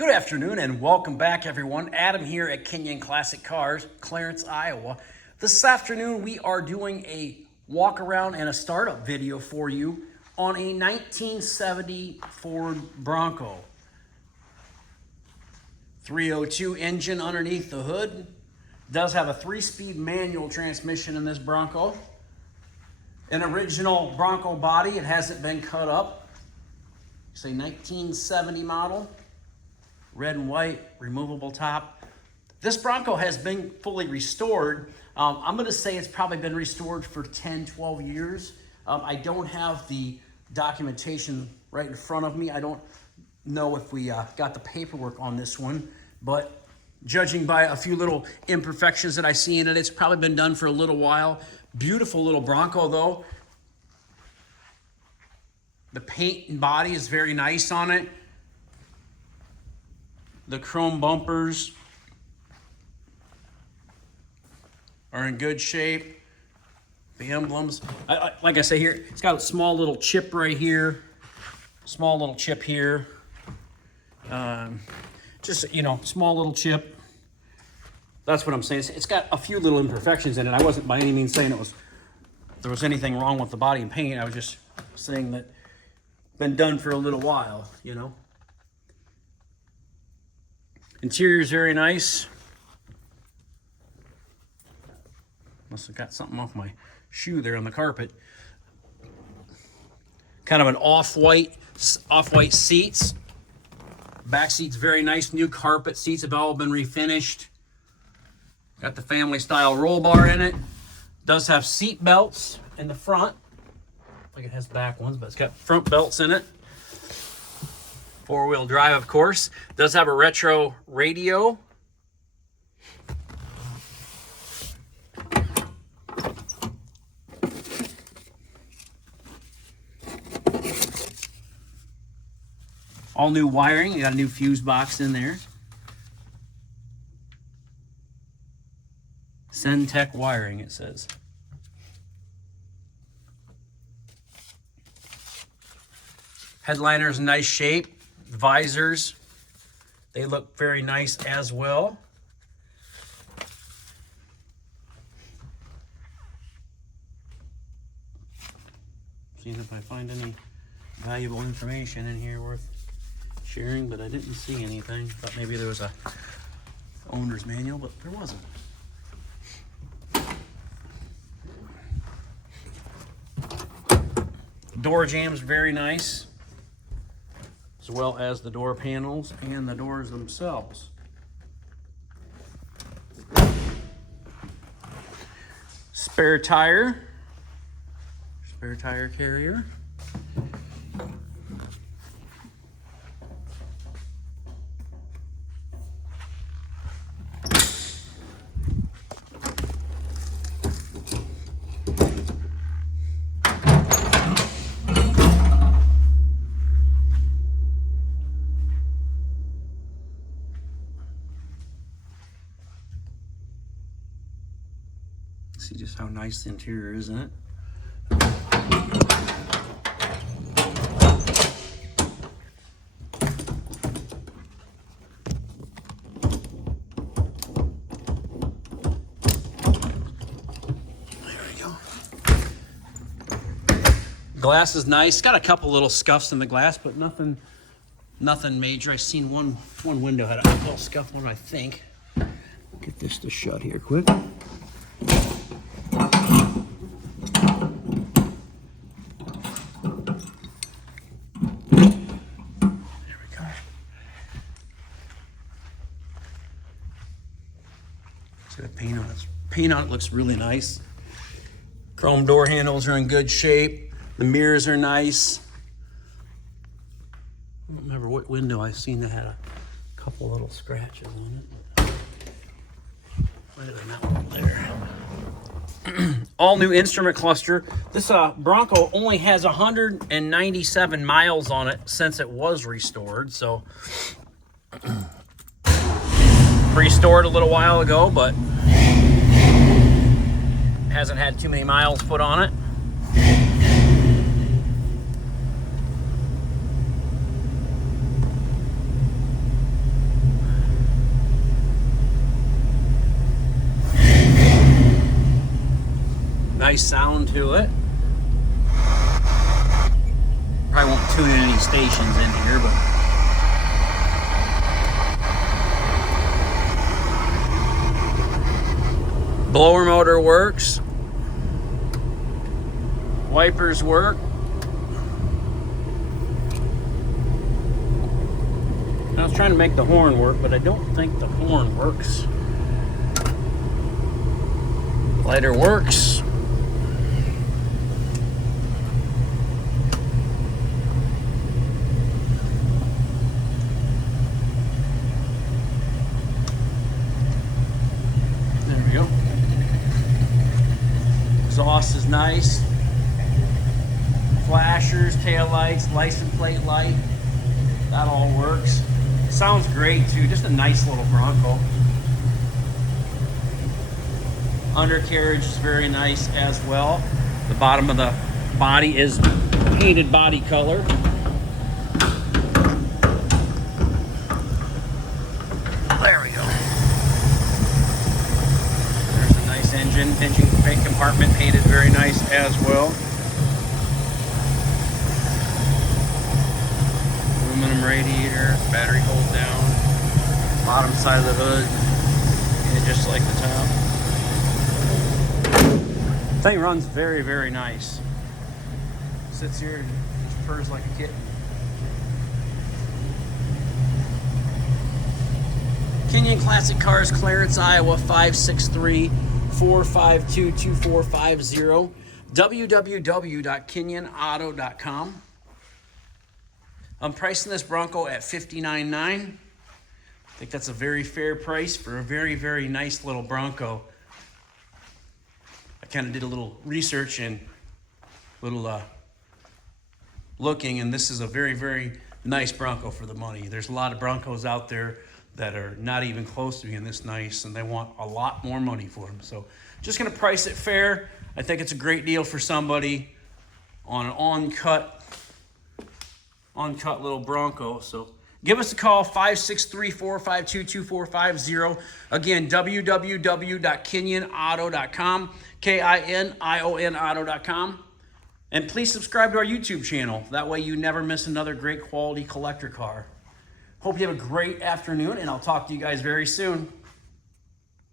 Good afternoon and welcome back, everyone. Adam here at Kinion Classic Cars, Clarence, Iowa. This afternoon we are doing a walk around and a startup video for you on a 1970 Ford Bronco. 302 engine underneath the hood. Does have a 3-speed manual transmission in this Bronco. An original Bronco body. It hasn't been cut up. It's a 1970 model. Red and white, removable top. This Bronco has been fully restored. I'm going to say it's probably been restored for 10, 12 years. I don't have the documentation right in front of me. I don't know if we got the paperwork on this one, but judging by a few little imperfections that I see in it, it's probably been done for a little while. Beautiful little Bronco though. The paint and body is very nice on it. The chrome bumpers are in good shape. The emblems, like I say here, it's got a small little chip right here, small little chip here. Just, you know, small little chip. That's what I'm saying. It's got a few little imperfections in it. I wasn't by any means saying there was anything wrong with the body and paint. I was just saying that been done for a little while, you know. Interior is very nice. Must have got something off my shoe there on the carpet. Kind of an off-white seats. Back seats very nice. New carpet seats have all been refinished. Got the family style roll bar in it. Does have seat belts in the front. Like it has back ones, but it's got front belts in it. 4-wheel drive, of course. Does have a retro radio. All new wiring. You got a new fuse box in there. Centec wiring, it says. Headliner's in nice shape. Visors, they look very nice as well. Seeing if I find any valuable information in here worth sharing, but I didn't see anything. Thought maybe there was a owner's manual, but there wasn't. Door jam's very nice, as well as the door panels and the doors themselves. Spare tire carrier. See just how nice the interior is, isn't it? There we go. Glass is nice. Got a couple little scuffs in the glass, but nothing major. I've seen one window had a little scuff on it, I think. Get this to shut here quick. The paint on it looks really nice. Chrome door handles are in good shape. The mirrors are nice. I don't remember what window I've seen that had a couple little scratches on it. Why did I not put there? All new instrument cluster. This Bronco only has 197 miles on it since it was restored, so restored a little while ago, but hasn't had too many miles put on it. nice sound to it. Probably won't tune in any stations in here, but blower motor works. Wipers work. I was trying to make the horn work, but I don't think the horn works. Lighter works. There we go. Exhaust is nice. Flashers, taillights, license plate light. That all works. Sounds great too, just a nice little Bronco. Undercarriage is very nice as well. The bottom of the body is painted body color. There we go. There's a nice engine compartment painted very nice as well. Aluminum radiator, battery hold down, bottom side of the hood, and just like the top. Thing runs very, very nice. Sits here and just purrs like a kitten. Kinion Classic Cars, Clarence, Iowa, 563-452-2450. www.kinionauto.com. I'm pricing this Bronco at $59,900. I think that's a very fair price for a very, very nice little Bronco. I kind of did a little research and little looking, and this is a very, very nice Bronco for the money. There's a lot of Broncos out there that are not even close to being this nice, and they want a lot more money for them. So just going to price it fair. I think it's a great deal for somebody on an uncut little Bronco. So give us a call, 563-452-2450. Again, www.kinionauto.com, K-I-N-I-O-N auto.com. And please subscribe to our YouTube channel. That way you never miss another great quality collector car. Hope you have a great afternoon, and I'll talk to you guys very soon.